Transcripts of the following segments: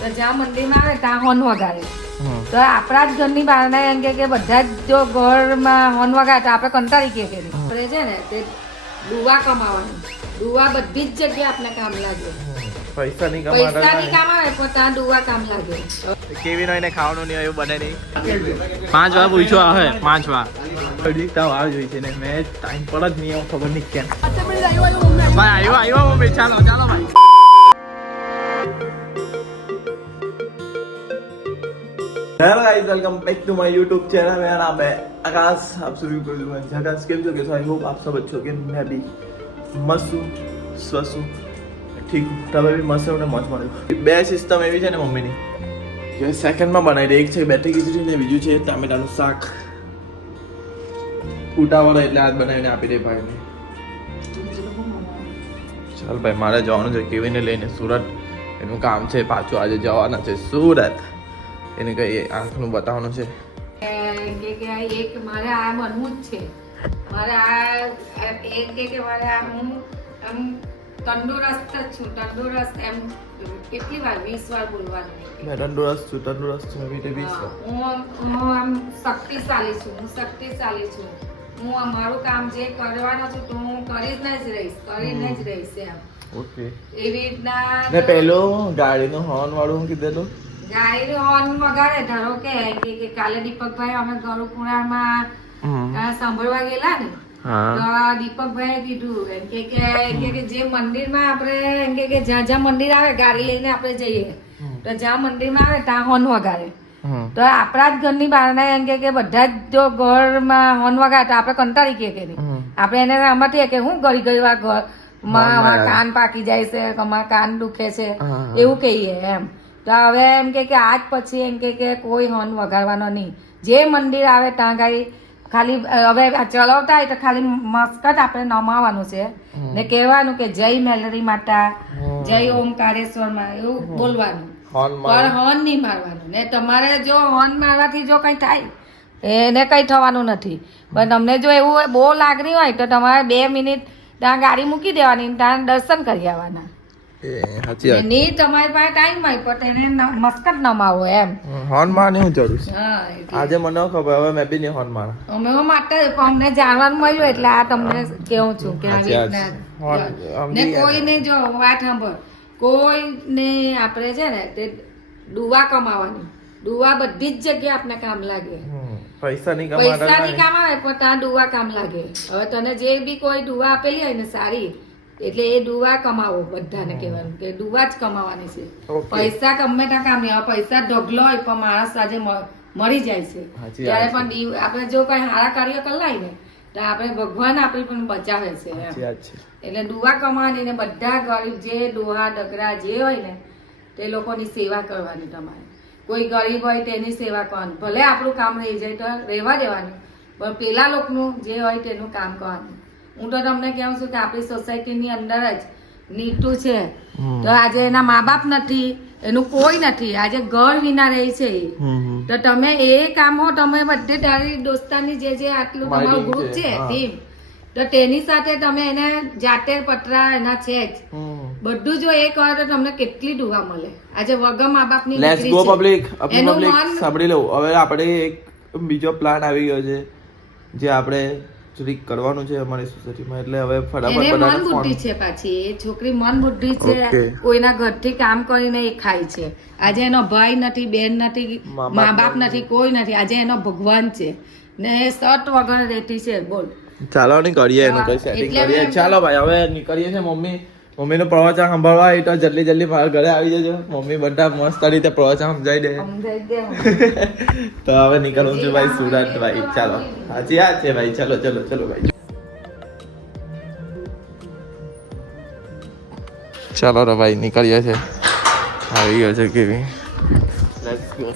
તો જ્યાં મંદિરમાં આવે ત્યાં હોર્ન વગાડે. તો આપણા જ ઘરની બહારના એમ કે બધા જ જો ઘરમાં હોર્ન વગાડે તો આપણે કંટાળી કે આપણે છે ને તે દુવા કમાવાનું. દુવા બધી જ જગ્યાએ આપણે કામ લાગે. પૈસા નહીં કામ આવે પણ ત્યાં દુવા કામ લાગે. કેવી નહીં ખાવાનું નહીં એવું બને નહીં 5 વાર પૂછો આવે 5 વાર હજી તાવ આવી જોઈ છે ને મેં ટાઈમ પર જ નહીં ખબર નહીં કેમ ભાઈ આવ્યો મમ્મી ચાલો ભાઈ hello guys welcome back to my YouTube channel मेरा नाम है आकाश आप सभी को आकाश केम છો કે आई होप आप सब अच्छे होंगे मैं भी मस्त हूँ स्वस्थ हूँ ठीक हूँ તમે બી મસ્ત અને મોજ માણ્યો બે સિસ્ટમ એવી છે ને મમ્મીની કે સેકન્ડમાં બનાવી દે એક છે બેઠી ખીચડી ને બીજું છે ટામેટાનું શાક ઉટાવાળા એટલે આજ બનાવીને આપી દે ભાઈને ચાલ ભાઈ મારે જવાનું છે કેવીને લઈને સુરત એનું કામ છે પાછું આજે જવાના છે સુરત એને કઈ આંખનું બતાવવાનું છે કે એક મારે આ બનવું જ છે મારે આ એક કે મારે આ હું આમ તંદુરસ્ત જ છું તંદુરસ્ત એમ કેટલી વાર 20 વાર બોલવાનું મેં તંદુરસ્ત છું એવી રીતે 20 વાર હું આમ શક્તિશાળી છું હું અમારું કામ જે કરવાનું છું તો હું કરીને જ રહીશ એમ ઓકે એવી રીતના ને પેલો ગાડીનો હોર્ન વાળું કીધેલું ગાડીનો હોર્ન વગાડે ધારો કે કાલે દીપકભાઈ અમે ગરુપુરામાં સાંભળવા ગયેલા ને તો દીપકભાઈએ કીધું એમ કે જે મંદિરમાં આપણે એમ કે જ્યાં મંદિર આવે ગાડી લઈને આપણે જઈએ તો જ્યાં મંદિરમાં આવે ત્યાં હોર્ન વગાડે તો આપણા જ ઘરની બહારના એમ કે બધા જ જો ઘરમાં હોર્ન વગાડે તો આપણે કંટાળી કે નહીં આપણે એને આમાંથી કે હું ઘડી વાર ઘર કાન પાકી જાય છે અમારા કાન દુખે છે એવું કહીએ એમ તો હવે એમ કે આજ પછી એમ કે કોઈ હોર્ન વગાડવાનો નહીં જે મંદિર આવે ત્યાં ગાડી ખાલી હવે ચલાવતા હોય તો ખાલી મસ્કત આપણે નમાવાનું છે ને કહેવાનું કે જય મેલડી માતા જય ઓમકારેશ્વર માં એવું બોલવાનું પણ હોર્ન નહીં મારવાનું ને તમારે જો હોર્ન મારવાથી જો કઈ થાય એને કઈ થવાનું નથી પણ તમને જો એવું બહુ લાગણી હોય તો તમારે 2 મિનિટ ત્યાં ગાડી મૂકી દેવાની ત્યાં દર્શન કરી આવવાના નહીં તમારી પાસે ટાઈમ હોય પણ એને મસ્કત નમાવો એમ હોર્ન મારવાની હું જરૂર છે આજે મને ખબર હવે મેં બી નહીં હોર્ન મારા અમે માટે અમને જાણવાનું મળ્યું એટલે આ તમને કેવું છું કે આવી રીતના ને કોઈને જો વાત સાંભળ કોઈને આપણે છે ને તે દુવા કમાવાની દુવા બધી જ જગ્યાએ આપણે કામ લાગે પૈસા નહીં કામ આવે પણ ત્યાં દુવા કામ લાગે હવે તને જે બી કોઈ દુવા આપેલી હોય ને સારી એટલે એ દુવા કમાવો બધાને કહેવાનું કે દુવા જ કમાવાની છે પૈસા ગમે ત્યાં કામ નહીં આવે પૈસા ઢગલો હોય પણ માણસ આજે મરી જાય છે ત્યારે પણ આપણે જો કઈ સારા કાર્ય કરલાય ને તો આપણે ભગવાન આપણી પણ બચાવે છે એટલે દુવા કમાવાની ને બધા ગરીબ જે ડોહા ડગરા જે હોય ને તે લોકોની સેવા કરવાની તમારે કોઈ ગરીબ હોય તેની સેવા કરવાની ભલે આપણું કામ રહી જાય તો રહેવા દેવાનું પણ પેલા લોકોનું જે હોય તેનું કામ કરવાનું હું તો તમને કહું છું કે આપણી સોસાયટીની અંદર જ નીટુ છે તો આજે એના મા બાપ નથી એનું કોઈ નથી આજે ઘર વિના રહી છે તો તમે એ કામ હો તમે બધે તારી દોસ્તારની જે આટલું તમારું ગ્રુપ છે ટીમ તો તેની સાથે તમે એને જાતે પતરા એના છે જ બધું જો એ કરે તો તમને કેટલી દુવા મળે આજે વગર મા બાપની લેટ્સ ગો પબ્લિક સાંભળી લો હવે આપણે એક બીજો પ્લાન આવી ગયો છે જે આપણે ચોરી કરવાનું છે અમારી સોસાયટીમાં એટલે હવે ફટાફટ મન બુદ્ધિ છે પાછી એ છોકરી મન બુદ્ધિ છે કોઈના ઘરથી કામ કરીને એ ખાય છે આજે એનો ભાઈ નથી બેન નથી મા બાપ નથી કોઈ નથી આજે એનો ભગવાન છે ને સટ વગર રહેતી છે બોલ ચાલો ને કરીએ એનું કઈ સેટિંગ કરીએ ચાલો ભાઈ હવે નીકળીએ છે મમ્મીનું પ્રવચન સાંભળવા એ તો જલ્દી મારા ઘરે આવી જજો મમ્મી બધા મસ્ત રીતે પ્રવચન સમજાઈ દે તો હવે નીકળવું છું ભાઈ સુરત ભાઈ ચાલો સાચી વાત છે ભાઈ ચલો ભાઈ ચાલો રે ભાઈ નીકળીએ છે આવી ગયો છે કેવી લેટ્સ ગો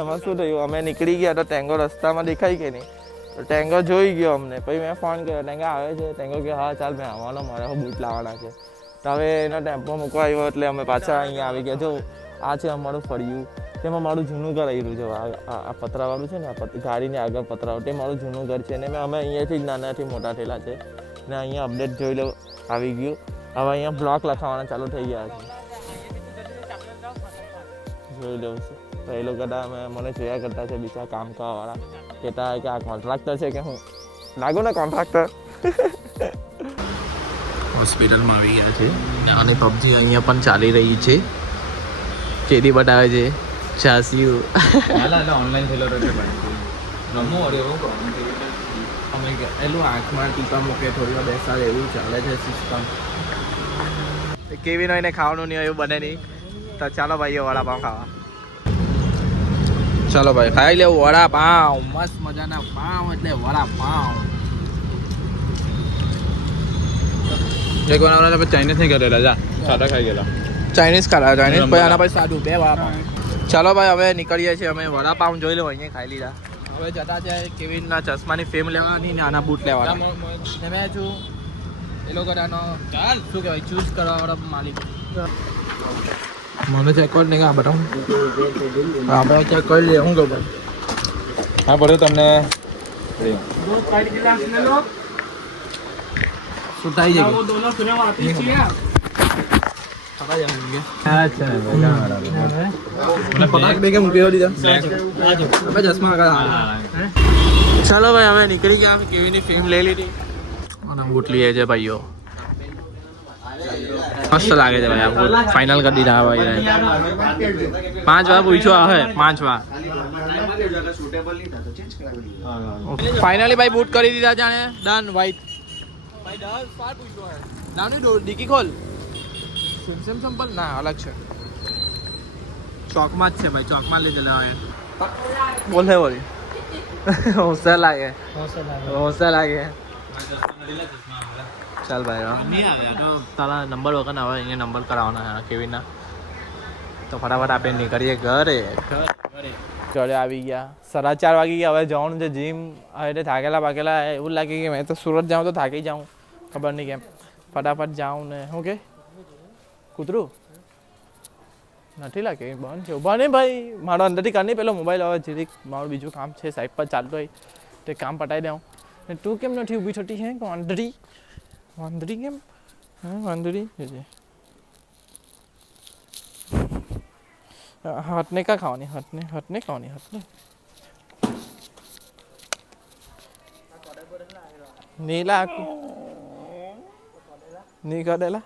એમાં શું થયું અમે નીકળી ગયા તો ટેંગો રસ્તામાં દેખાય કે નહીં તો ટેંગો જોઈ ગયો અમને પછી મેં ફોન કર્યો ટેંગો આવે છે ટેંગો કે હા ચાલ મેં આવવાનો મારે બૂટ લાવવાના છે તો હવે એનો ટેમ્પો મૂકવા આવ્યો એટલે અમે પાછા અહીંયા આવી ગયા જો આ છે અમારું ફળિયું તેમાં મારું જૂનું ઘર આવેલું છે આ પતરાવાળું છે ને આ ગાડીની આગળ પતરાઓ તે મારું જૂનું ઘર છે ને અમે અહીંયાથી જ નાનાથી મોટા થયેલા છે ને અહીંયા અપડેટ જોઈ લો આવી ગયું હવે અહીંયા બ્લોક લખાવાના ચાલુ થઈ ગયા છે. જોઈ લઉં છું તો એ લોકો મને જોયા કરતા છે બીજા કામ કરવાવાળા કહેતા કે આ કોન્ટ્રાક્ટર છે કે હું લાગુ ને કોન્ટ્રાક્ટર. હોસ્પિટલમાં આવી ગયા છે અને પબજી અહીંયા પણ ચાલી રહી છે. કેદી બતાવે છે ચાસ્યુ ઓનલાઈન થયેલો રમો અમે એલું આંખમાં ટીપા મૂકે થોડી વાર બેસાડે એવું ચાલે છે સિસ્ટમ. કેવી એને ખાવાનું નહીં એવું બને નહીં તો ચાલો ભાઈ વડાપાઉં ખાવા. ચાલો ભાઈ ખાઈ લેવું વડાપાઉં. મસ્ત મજાના પાઉં એટલે વડાપાઉં. એક વાર ચાઇનીઝ નહીં કરેલા જા સાદા ખાઈ ગયેલા. ચાઇનીઝ ખાલા ચાઇનીઝ પછી આના પછી સાદું 2 વડાપાઉં. ચાલો ભાઈ હવે નીકળીએ છીએ અમે. વડાપાઉં જોઈ લો અહીંયા ખાઈ લીધા. હવે જતા છે કેવિનના ચશ્માની ફ્રેમ લેવાની ને આના બૂટ લેવાના. મેં છું એ લોકો ચાલ શું કહેવાય ચૂઝ કરવાવાળા માલિક. મને ચેક કરી નહીં આ બતાવું. આપણે ચેક કરી લઈએ શું ખબર. હા પડે તમને સુટાઈ જાય ચાલો ભાઈ હવે નીકળી ગયા. કેવીની ફિલ્મ લઈ લીધી અને બૂટ લઈએ છે ભાઈઓ. મસ્ત લાગે છે ભાઈ. આ બૂટ ફાઇનલ કરી દીધા ભાઈ. 5 વાર પૂછ્યું હવે 5 વાર ફાઇનલી ભાઈ બૂટ કરી દીધા જાણે ડન. વ્હાઈટ ભાઈ 10 વાર પૂછ્યો હે નાનું ડીકી ખોલ. સિમ્પલ ના અલગ છે. ચોકમાં જ છે ભાઈ. ચોકમાં લીધેલા હોય બોલે બોલી હોસ્ટેલ લાગે ચાલ ભાઈ નહીં આવ્યા તો તારા નંબર વગર આવે અહીંયા નંબર કરાવવાના કેવીના. તો ફટાફટ આપણે નીકળીએ ઘરે આવી ગયા. 4:30 વાગી ગયા. હવે જવાનું છે જીમ. હવે થાકેલા એવું લાગે કે મેં તો સુરત જાઉં તો થાકી જાઉં ખબર નહીં કેમ. ફટાફટ જાઉં ને શું કે કૂતરું નથી લાગે બંધ છે. ઉભા નહીં ભાઈ મારો અંદરથી કર નહીં પેલો મોબાઈલ હવે જીરીક મારું બીજું કામ છે સાઈડ પર ચાલતો હોય તે કામ પટાવી દઉં. ને તું કેમ નથી ઊભી થતી હે વાંદરી કેમ વાંદરી હટને કા ખાવાની હટને ખાવાની નીલા નહીં કરેલા.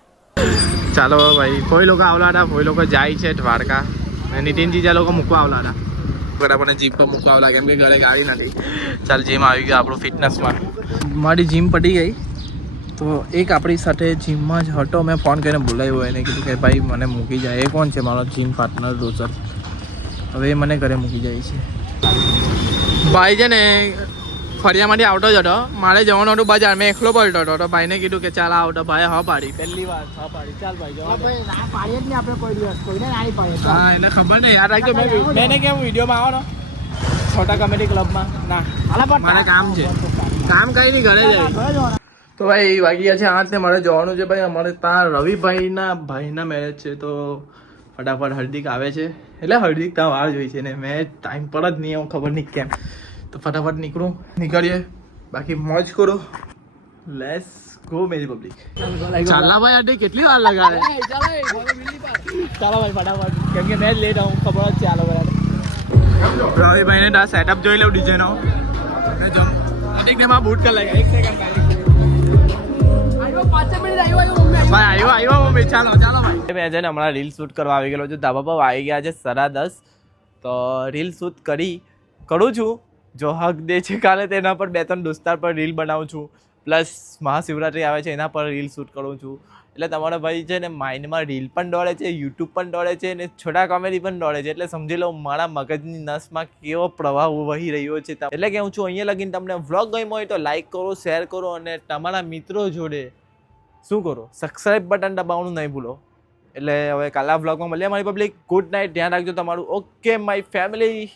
ચાલો ભાઈ કોઈ લોકો આવલા હતા કોઈ લોકો જાય છે દ્વારકા. નીતિનજી જ્યાં લોકો મૂકવા આવલા હતા બરાબર જીમ પર મૂકવા આવલા કેમ કે ઘરે ગાડી નથી. ચાલ જીમ આવી ગયો આપણું ફિટનેસમાં. મારી જીમ પટી ગઈ તો એક આપણી સાથે જીમમાં જ હતો. મેં ફોન કરીને બોલાવ્યો એને કીધું કે ભાઈ મને મૂકી જાય. એ કોણ છે મારો જીમ પાર્ટનર રોચર. હવે એ મને ઘરે મૂકી જાય છે. ભાઈ છે ને ફરિયામાંથી આવતો જ હતો. મારે જવાનું હતું બજાર. મેં એકલો પડતો હતો તો ભાઈને કીધું કે ચાલ આવતો. ભાઈ હા પાડી પહેલી વાર હા પાડી. ચાલ ભાઈ હા એને ખબર નહીં યાર રાખજો. મેં કેમ વિડીયોમાં આવો છોટા કોમેડી ક્લબમાં ના મારે કામ છે. કામ કઈ નહીં ઘરે જાય. તો ભાઈ વાગી ગયા છે 8 ને મારે જવાનું છે ભાઈ. અમારે ત્યાં રવિભાઈના ભાઈના મેરેજ છે તો ફટાફટ હળદીક આવે છે. એટલે હળદીક ત્યાં વાર જોઈ છે ને મેં ટાઈમ પર જ નહીં આવું ખબર નહીં કેમ. તો ફટાફટ નીકળીએ બાકી મોજ કરો. લેટ્સ ગો મેરી પબ્લિક. ચાલા ભાઈ આટલી કેટલી વાર લગાડે. ચાલો ભાઈ ફટાફટ કેમ કે મેં લેટ આવું ખબર જ. ચાલો ભાઈ રવિભાઈને તા સેટઅપ જોઈ લઉં ડીજેનો. બૂટ કર લાગ્યા 1 સેકન્ડ આવ્યો મમ્મી. ચાલો ભાઈ મેં છે ને હમણાં રીલ શૂટ કરવા આવી ગયેલો છું. ધાબા પર આવી ગયા છે 10:30. તો રીલ શૂટ કરું છું. જો હક દે છે કાલે તેના પર 2-3 દોસ્તાર પર રીલ બનાવું છું. પ્લસ મહાશિવરાત્રી આવે છે એના પર રીલ શૂટ કરું છું. એટલે તમારો ભાઈ છે ને માઇન્ડમાં રીલ પણ દોડે છે, યુટ્યુબ પણ દોડે છે ને છોટા કોમેડી પણ દોડે છે. એટલે સમજી લો મારા મગજની નસમાં કેવો પ્રવાહ વહી રહ્યો છે. એટલે કે હું છું અહીંયા લગીને તમને વ્લોગ ગમ્યો હોય તો લાઈક કરો, શેર કરો અને તમારા મિત્રો જોડે શું કરો સબસ્ક્રાઈબ બટન દબાવવાનું નહીં ભૂલો. એટલે હવે કાલના વ્લોગમાં મળીએ મારી પબ્લિક. Good night. ધ્યાન રાખજો તમારું. Okay my family.